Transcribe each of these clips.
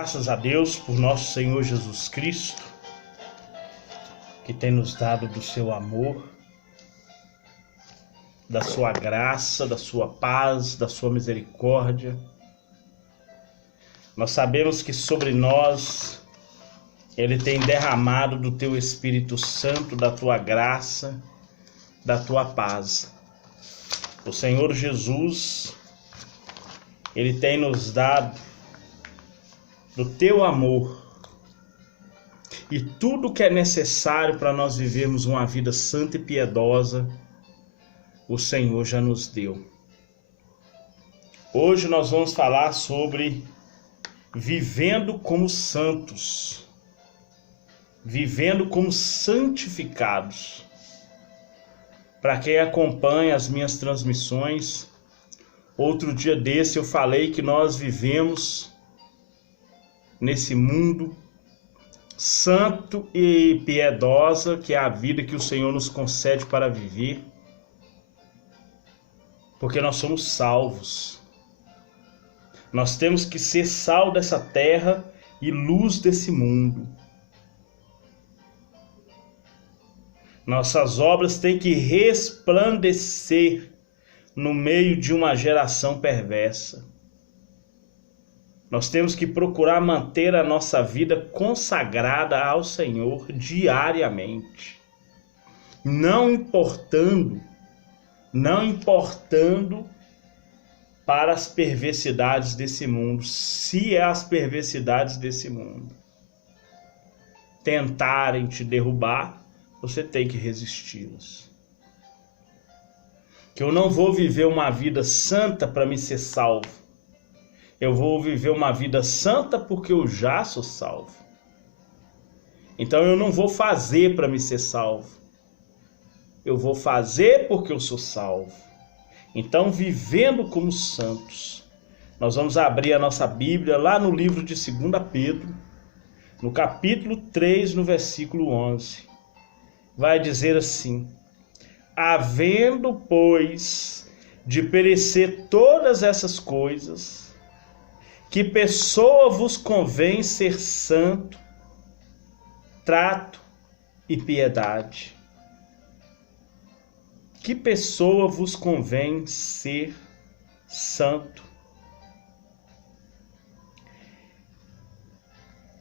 Graças a Deus por nosso Senhor Jesus Cristo, que tem nos dado do seu amor, da sua graça, da sua paz, da sua misericórdia. Nós sabemos que sobre nós Ele tem derramado do teu Espírito Santo, da tua graça, da tua paz. O Senhor Jesus, Ele tem nos dado do teu amor e tudo que é necessário para nós vivermos uma vida santa e piedosa, o Senhor já nos deu. Hoje nós vamos falar sobre vivendo como santos, vivendo como santificados. Para quem acompanha as minhas transmissões, outro dia desse eu falei que nós vivemos nesse mundo santo e piedosa, que é a vida que o Senhor nos concede para viver, porque nós somos salvos. Nós temos que ser sal dessa terra e luz desse mundo. Nossas obras têm que resplandecer no meio de uma geração perversa. Nós temos que procurar manter a nossa vida consagrada ao Senhor diariamente, não importando para as perversidades desse mundo, se é as perversidades desse mundo tentarem te derrubar, você tem que resisti-las. Que eu não vou viver uma vida santa para me ser salvo. Eu vou viver uma vida santa porque eu já sou salvo. Então eu não vou fazer para me ser salvo. Eu vou fazer porque eu sou salvo. Então, vivendo como santos, nós vamos abrir a nossa Bíblia lá no livro de 2 Pedro, no capítulo 3, no versículo 11. Vai dizer assim: havendo, pois, de perecer todas essas coisas, que pessoa vos convém ser santo, trato e piedade. Que pessoa vos convém ser santo?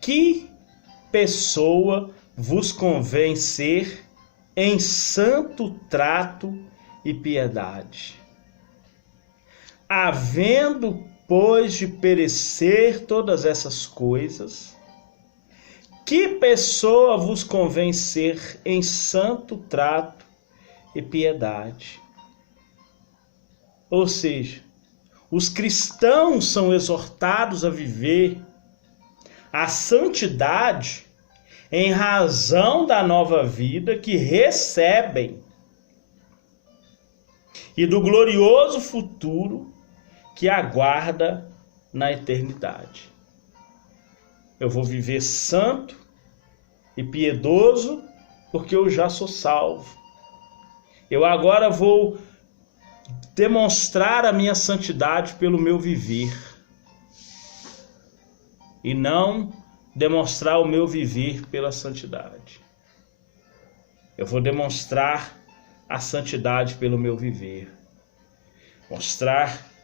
Que pessoa vos convém ser em santo trato e piedade? Havendo, pois, de perecer todas essas coisas, que pessoa vos convém ser em santo trato e piedade? Ou seja, os cristãos são exortados a viver a santidade em razão da nova vida que recebem e do glorioso futuro que aguarda na eternidade. Eu vou viver santo e piedoso porque eu já sou salvo. Eu agora vou demonstrar a minha santidade pelo meu viver e não demonstrar o meu viver pela santidade. Eu vou demonstrar a santidade pelo meu viver. Mostrar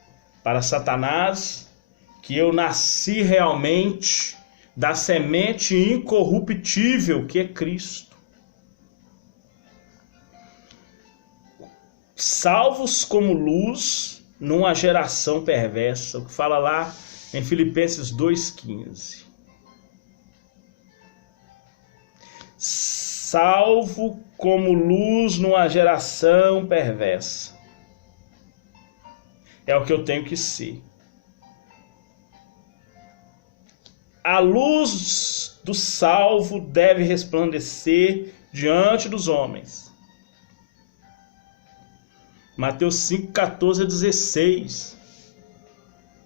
para Satanás que eu nasci realmente da semente incorruptível que é Cristo. Salvos como luz numa geração perversa, o que fala lá em Filipenses 2,15. Salvo como luz numa geração perversa. É o que eu tenho que ser. A luz do salvo deve resplandecer diante dos homens. Mateus 5, 14 a 16.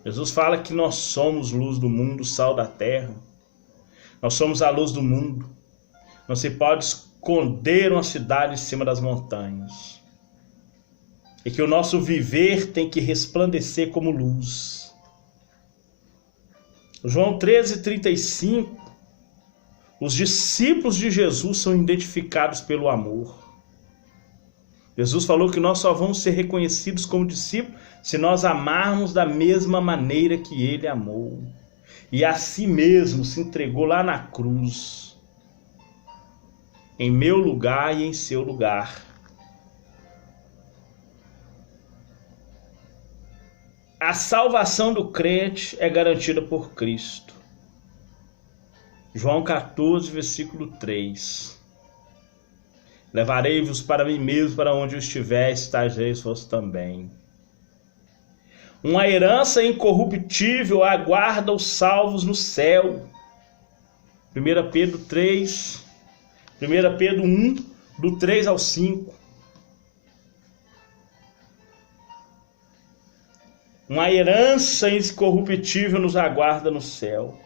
Jesus fala que nós somos luz do mundo, sal da terra. Nós somos a luz do mundo. Não se pode esconder uma cidade em cima das montanhas. E que o nosso viver tem que resplandecer como luz. João 13:35, os discípulos de Jesus são identificados pelo amor. Jesus falou que nós só vamos ser reconhecidos como discípulos se nós amarmos da mesma maneira que ele amou. E a si mesmo se entregou lá na cruz, em meu lugar e em seu lugar. A salvação do crente é garantida por Cristo. João 14, versículo 3. Levarei-vos para mim mesmo, para onde eu estiver, estareis vós também. Uma herança incorruptível aguarda os salvos no céu. 1 Pedro 3, 1 Pedro 1, do 3 ao 5. Uma herança incorruptível nos aguarda no céu.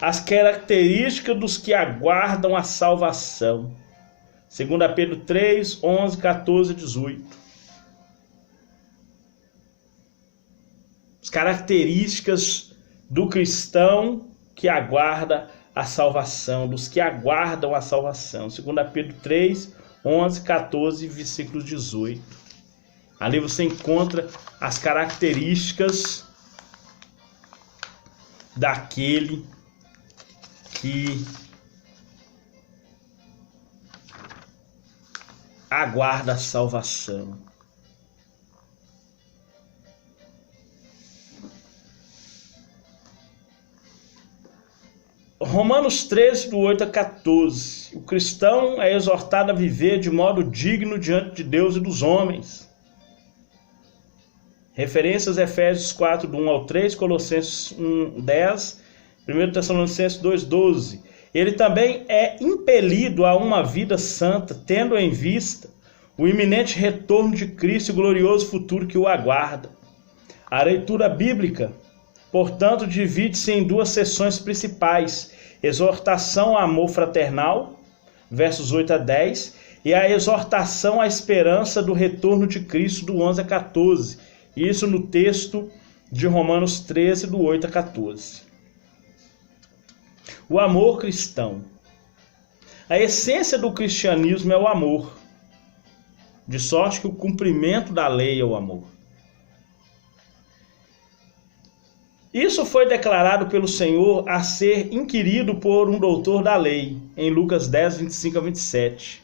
As características dos que aguardam a salvação. 2 Pedro 3, 11, 14 e 18. As características do cristão que aguarda a salvação, dos que aguardam a salvação. 2 Pedro 3, 11, 14 e versículo 18. Ali você encontra as características daquele que aguarda a salvação. Romanos 13, do 8 a 14. O cristão é exortado a viver de modo digno diante de Deus e dos homens. Referências: Efésios 4, do 1 ao 3, Colossenses 1, 10, 1 Tessalonicenses 2, 12. Ele também é impelido a uma vida santa, tendo em vista o iminente retorno de Cristo e o glorioso futuro que o aguarda. A leitura bíblica, portanto, divide-se em duas seções principais: exortação ao amor fraternal, versos 8 a 10, e a exortação à esperança do retorno de Cristo, do 11 a 14. Isso no texto de Romanos 13, do 8 a 14. O amor cristão. A essência do cristianismo é o amor, de sorte que o cumprimento da lei é o amor. Isso foi declarado pelo Senhor a ser inquirido por um doutor da lei, em Lucas 10, 25 a 27.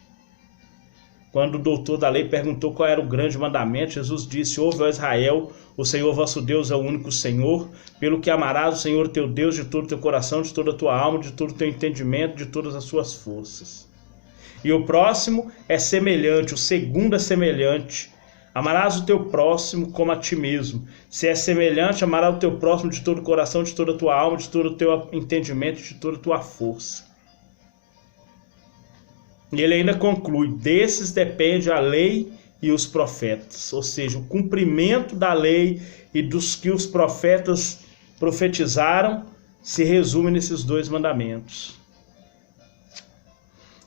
Quando o doutor da lei perguntou qual era o grande mandamento, Jesus disse: ouve, ó Israel, o Senhor vosso Deus é o único Senhor, pelo que amarás o Senhor teu Deus de todo o teu coração, de toda a tua alma, de todo o teu entendimento, de todas as suas forças. E o próximo é semelhante, o segundo é semelhante: amarás o teu próximo como a ti mesmo. Se é semelhante, amarás o teu próximo de todo o coração, de toda a tua alma, de todo o teu entendimento, de toda a tua força. E ele ainda conclui: desses depende a lei e os profetas. Ou seja, o cumprimento da lei e dos que os profetas profetizaram se resume nesses dois mandamentos.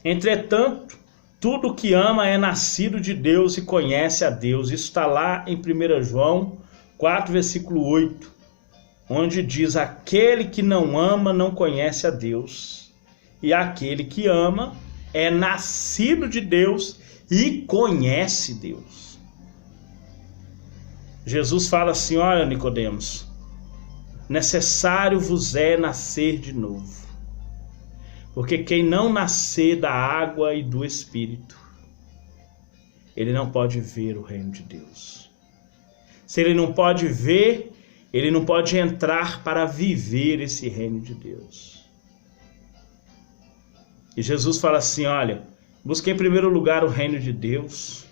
Entretanto, tudo que ama é nascido de Deus e conhece a Deus. Isso está lá em 1 João 4, versículo 8, onde diz: aquele que não ama não conhece a Deus, e aquele que ama é nascido de Deus e conhece Deus. Jesus fala assim: olha, Nicodemos, necessário vos é nascer de novo. Porque quem não nascer da água e do Espírito, ele não pode ver o reino de Deus. Se ele não pode ver, ele não pode entrar para viver esse reino de Deus. E Jesus fala assim: olha, busquei em primeiro lugar o reino de Deus.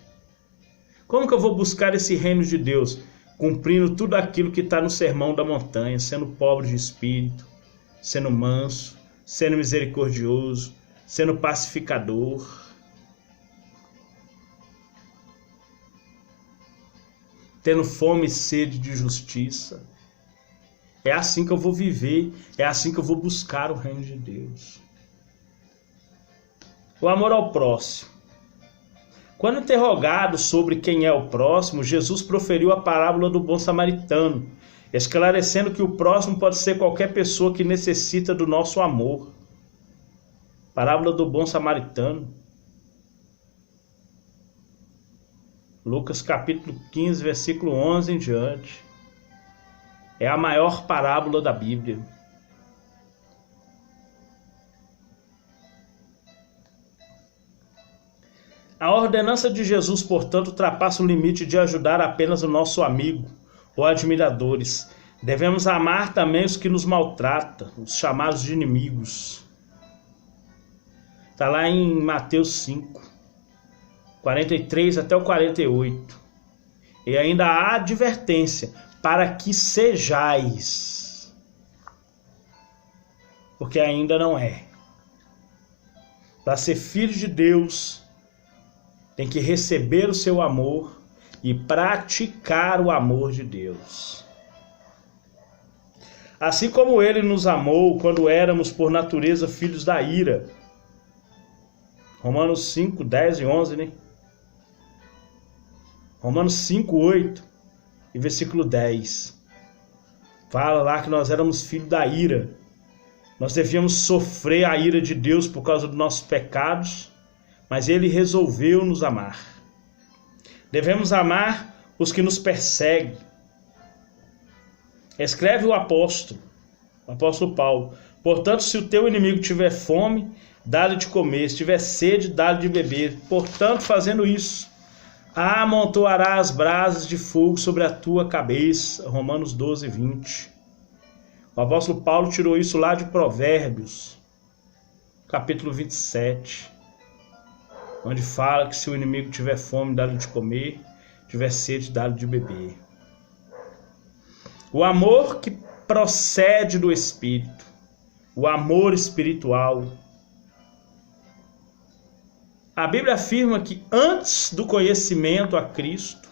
Como que eu vou buscar esse reino de Deus? Cumprindo tudo aquilo que está no Sermão da Montanha, sendo pobre de espírito, sendo manso, sendo misericordioso, sendo pacificador. Tendo fome e sede de justiça. É assim que eu vou viver, é assim que eu vou buscar o reino de Deus. O amor ao próximo. Quando interrogado sobre quem é o próximo, Jesus proferiu a parábola do bom samaritano, esclarecendo que o próximo pode ser qualquer pessoa que necessita do nosso amor. Parábola do bom samaritano. Lucas capítulo 15, versículo 11 em diante. É a maior parábola da Bíblia. A ordenança de Jesus, portanto, ultrapassa o limite de ajudar apenas o nosso amigo ou admiradores. Devemos amar também os que nos maltratam, os chamados de inimigos. Está lá em Mateus 5, 43 até o 48. E ainda há advertência, para que sejais, porque ainda não é. Para ser filho de Deus, tem que receber o seu amor e praticar o amor de Deus. Assim como ele nos amou quando éramos por natureza filhos da ira. Romanos 5, 10 e 11, né? Romanos 5, 8 e versículo 10. Fala lá que nós éramos filhos da ira. Nós devíamos sofrer a ira de Deus por causa dos nossos pecados, mas ele resolveu nos amar. Devemos amar os que nos perseguem. Escreve o apóstolo Paulo: portanto, se o teu inimigo tiver fome, dá-lhe de comer, se tiver sede, dá-lhe de beber. Portanto, fazendo isso, amontoará as brasas de fogo sobre a tua cabeça. Romanos 12, 20. O apóstolo Paulo tirou isso lá de Provérbios, capítulo 27, onde fala que se o inimigo tiver fome, dá-lhe de comer, tiver sede, dá-lhe de beber. O amor que procede do Espírito, o amor espiritual. A Bíblia afirma que antes do conhecimento a Cristo,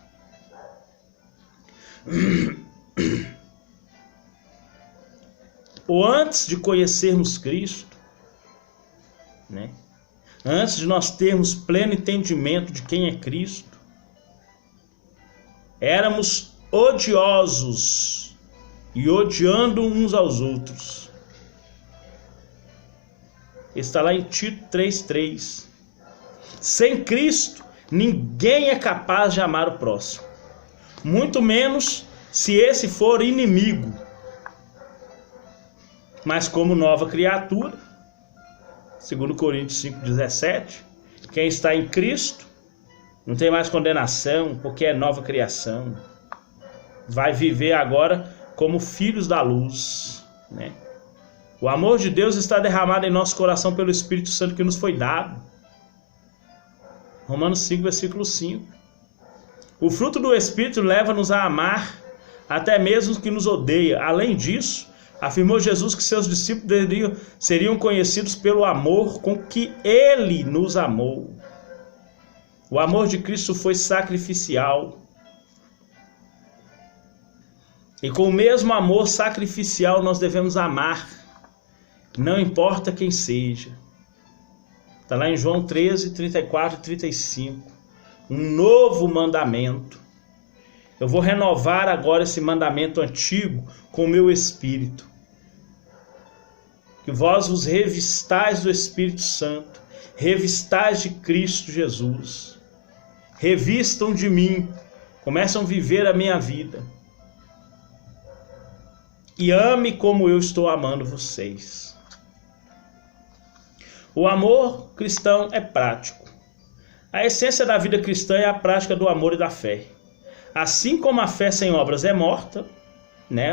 ou antes de conhecermos Cristo, né? Antes de nós termos pleno entendimento de quem é Cristo, éramos odiosos e odiando uns aos outros. Está lá em Tito 3,3. Sem Cristo, ninguém é capaz de amar o próximo, muito menos se esse for inimigo. Mas como nova criatura, segundo Coríntios 5,17, quem está em Cristo não tem mais condenação, porque é nova criação. Vai viver agora como filhos da luz, né? O amor de Deus está derramado em nosso coração pelo Espírito Santo que nos foi dado. Romanos 5, versículo 5. O fruto do Espírito leva-nos a amar até mesmo os que nos odeiam. Além disso, afirmou Jesus que seus discípulos seriam conhecidos pelo amor com que ele nos amou. O amor de Cristo foi sacrificial. E com o mesmo amor sacrificial nós devemos amar, não importa quem seja. Está lá em João 13, 34 e 35. Um novo mandamento. Eu vou renovar agora esse mandamento antigo com o meu Espírito. Que vós vos revistais do Espírito Santo, revistais de Cristo Jesus. Revistam de mim, começam a viver a minha vida. E ame como eu estou amando vocês. O amor cristão é prático. A essência da vida cristã é a prática do amor e da fé. Assim como a fé sem obras é morta, né?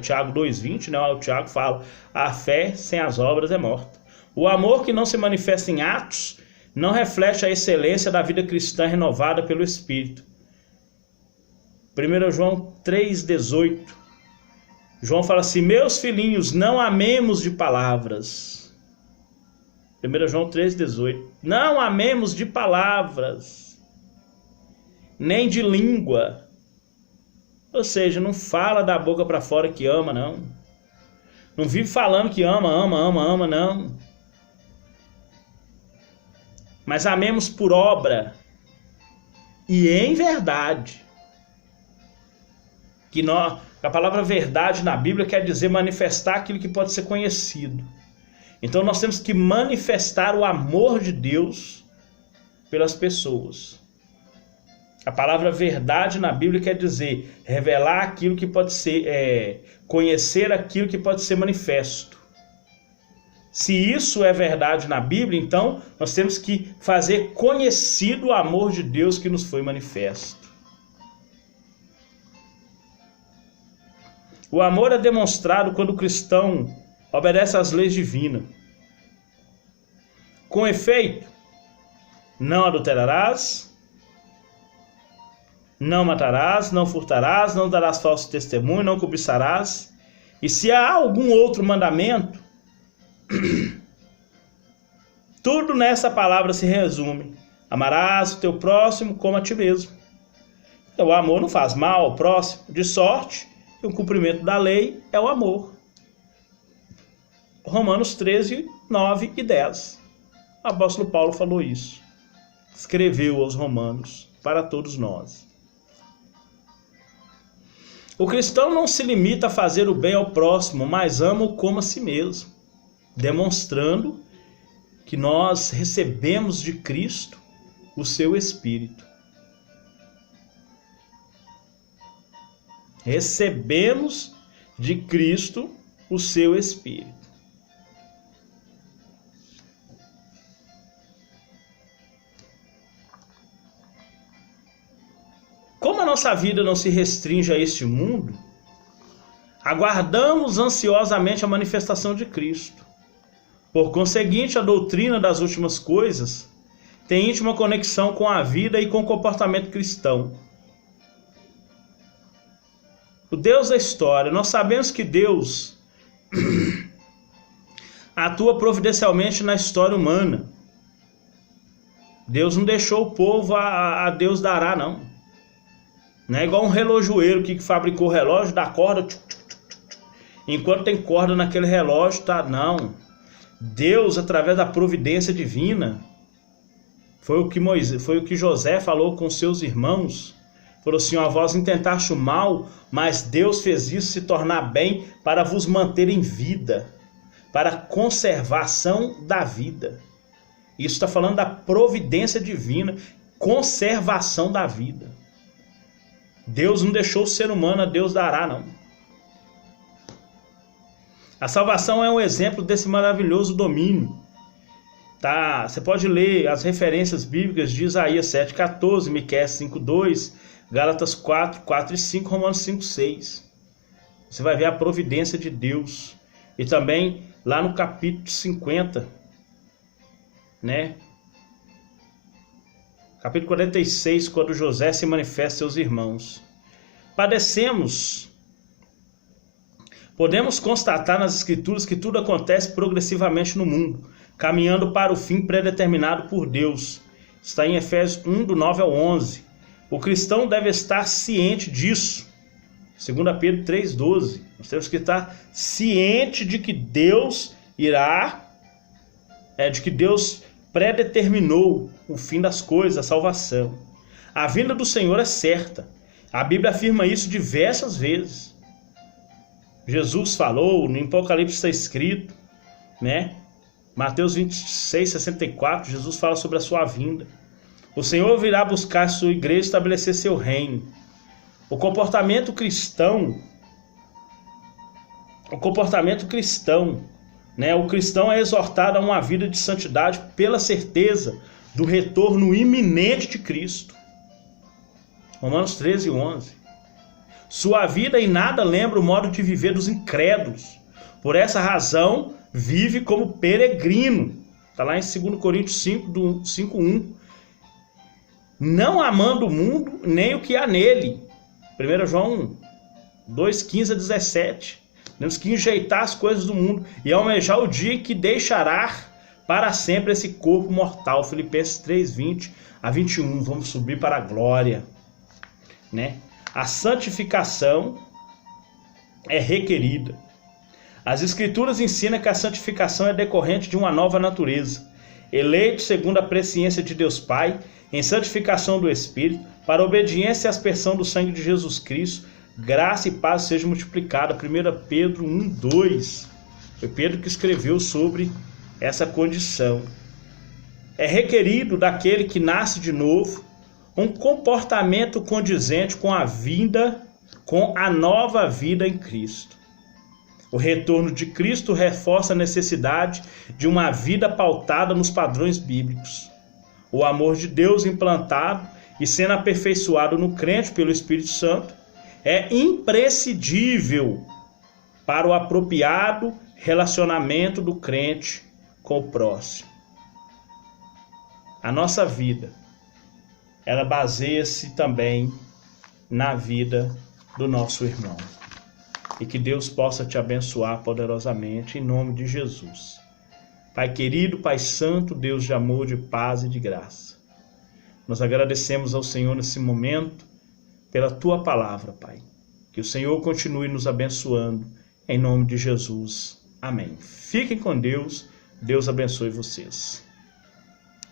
Tiago 2,20, né? O Tiago fala, a fé sem as obras é morta. O amor que não se manifesta em atos não reflete a excelência da vida cristã renovada pelo Espírito. 1 João 3,18. João fala assim: meus filhinhos, não amemos de palavras. 1 João 3,18. Não amemos de palavras, nem de língua. Ou seja, não fala da boca para fora que ama, não. Não vive falando que ama, não. Mas amemos por obra e em verdade. Que nós, A palavra verdade na Bíblia quer dizer manifestar aquilo que pode ser conhecido. Então nós temos que manifestar o amor de Deus pelas pessoas. A palavra verdade na Bíblia quer dizer revelar aquilo que pode ser, conhecer aquilo que pode ser manifesto. Se isso é verdade na Bíblia, então nós temos que fazer conhecido o amor de Deus que nos foi manifesto. O amor é demonstrado quando o cristão obedece às leis divinas. Com efeito, não adulterarás, não matarás, não furtarás, não darás falso testemunho, não cobiçarás. E se há algum outro mandamento, tudo nessa palavra se resume: amarás o teu próximo como a ti mesmo. Então, o amor não faz mal ao próximo, de sorte que o cumprimento da lei é o amor. Romanos 13, 9 e 10. O apóstolo Paulo falou isso. Escreveu aos romanos para todos nós. O cristão não se limita a fazer o bem ao próximo, mas ama-o como a si mesmo, demonstrando que nós recebemos de Cristo o seu Espírito. Recebemos de Cristo o seu Espírito. Como a nossa vida não se restringe a este mundo, aguardamos ansiosamente a manifestação de Cristo. Por conseguinte, a doutrina das últimas coisas tem íntima conexão com a vida e com o comportamento cristão. O Deus da história, nós sabemos que Deus atua providencialmente na história humana. Deus não deixou o povo a Deus dará, não. Não é igual um relojoeiro que fabricou o relógio, dá corda, enquanto tem corda naquele relógio, tá? Não. Deus, através da providência divina, foi o que José falou com seus irmãos. Falou assim: ó, vós intentaste o mal, mas Deus fez isso se tornar bem para vos manter em vida, para a conservação da vida. Isso está falando da providência divina, conservação da vida. Deus não deixou o ser humano a Deus dará, não. A salvação é um exemplo desse maravilhoso domínio. Tá? Você pode ler as referências bíblicas de Isaías 7,14, Miqueias 5,2, Gálatas 4 e 5, Romanos 5, 6. Você vai ver a providência de Deus. E também lá no capítulo 50, né? Capítulo 46, quando José se manifesta aos seus irmãos. Podemos constatar nas Escrituras que tudo acontece progressivamente no mundo, caminhando para o fim predeterminado por Deus. Está em Efésios 1, do 9 ao 11. O cristão deve estar ciente disso. 2 Pedro 3,12. Nós temos que estar ciente de que Deus de que Deus predeterminou o fim das coisas, a salvação. A vinda do Senhor é certa. A Bíblia afirma isso diversas vezes. Jesus falou, no Apocalipse está escrito, né? Mateus 26, 64, Jesus fala sobre a sua vinda. O Senhor virá buscar a sua igreja e estabelecer seu reino. O comportamento cristão, né? O cristão é exortado a uma vida de santidade pela certeza do retorno iminente de Cristo. Romanos 13, 11. Sua vida em nada lembra o modo de viver dos incrédulos. Por essa razão, vive como peregrino. Está lá em 2 Coríntios 5, 1. Não amando o mundo, nem o que há nele. 1 João 2, 15 a 17. Temos que enjeitar as coisas do mundo e almejar o dia que deixará para sempre esse corpo mortal. Filipenses 3, 20 a 21. Vamos subir para a glória, né? A santificação é requerida. As Escrituras ensinam que a santificação é decorrente de uma nova natureza, eleito segundo a presciência de Deus Pai, em santificação do Espírito, para obediência e aspersão do sangue de Jesus Cristo, graça e paz seja multiplicada. 1 Pedro 1:2. Foi Pedro que escreveu sobre essa condição. É requerido daquele que nasce de novo um comportamento condizente com a nova vida em Cristo. O retorno de Cristo reforça a necessidade de uma vida pautada nos padrões bíblicos. O amor de Deus implantado e sendo aperfeiçoado no crente pelo Espírito Santo é imprescindível para o apropriado relacionamento do crente com o próximo. A nossa vida, ela baseia-se também na vida do nosso irmão. E que Deus possa te abençoar poderosamente em nome de Jesus. Pai querido, Pai santo, Deus de amor, de paz e de graça. Nós agradecemos ao Senhor nesse momento pela Tua palavra, Pai. Que o Senhor continue nos abençoando em nome de Jesus. Amém. Fiquem com Deus. Deus abençoe vocês.